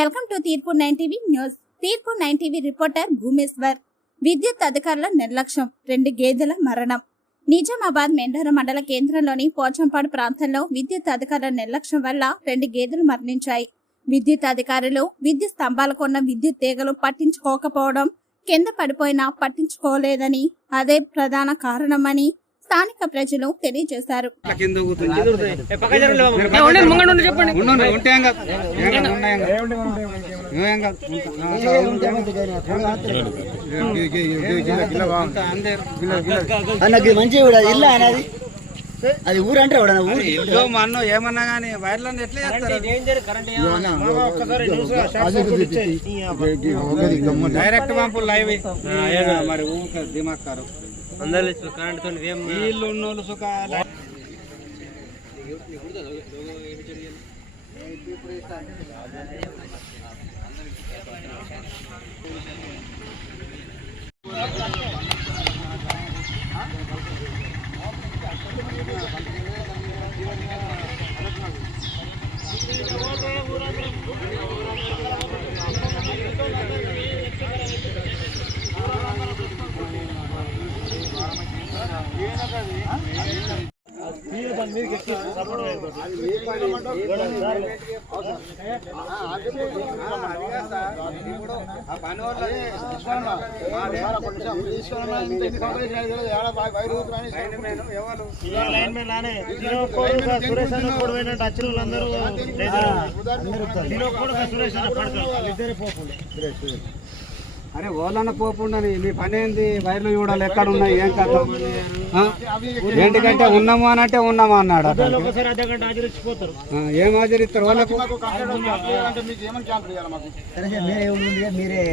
Welcome to తీర్పు 9 TV news. తీర్పు 9 TV reporter Bhumeshwar. విద్యుత్ అధికారుల నిర్లక్ష్యం, 2 గేదెల మరణం. నిజామాబాద్ మెండారం మండల కేంద్రంలోని పోచంపాడు ప్రాంతంలో విద్యుత్ అధికారుల నిర్లక్ష్యం వల్ల 2 గేదెలు మరణించాయి. విద్యుత్ అధికారులు విద్యుత్ స్తంభాలకు ఉన్న విద్యుత్ తీగలు పట్టించుకోకపోవడం, కింద పడిపోయినా పట్టించుకోలేదని, అదే ప్రధాన కారణమని స్థానిక ప్రజలు తెలియజేశారు. అది ఊరంటే అన్న ఏమన్నా గానీ వైర్లను ఎట్లా డైరెక్ట్ పంపు లైవ్ మరి దిమాకారు అందరూ కరెంట్ తో వీళ్ళు ఉన్నోళ్ళు సుఖాలు అరే ఓలన్న పోపుండని మీ పని ఏంది? వైర్లు చూడాలి ఎక్కడ ఉన్నాయి, ఏం కథ ఏంటికంటే ఉన్నాము అని అంటే ఉన్నాము అన్నాడు. ఏం హాజరిస్తారు వాళ్ళకు? మీరే